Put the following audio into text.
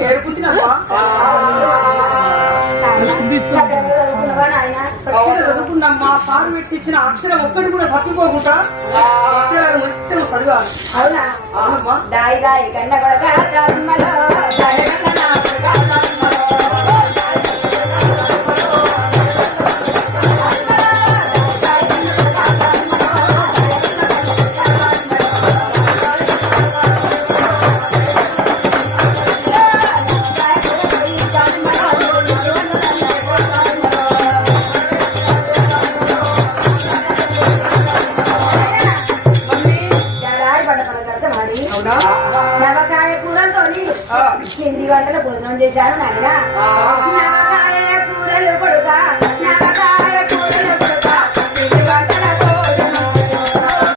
చేరుకుంటున్నావా చదువుకున్నామ్మా sir పెట్టించిన అక్షరం ఒక్కటి కూడా తప్పిపోకుండా అక్షరాలు మొత్తం చదివాలి. అవునా? అవునమ్మా. దాయి దాయి కన్న కొడక ధర్మలో నవకాయ కూరతో 8 గంటల భోజనం చేశాను నాయన.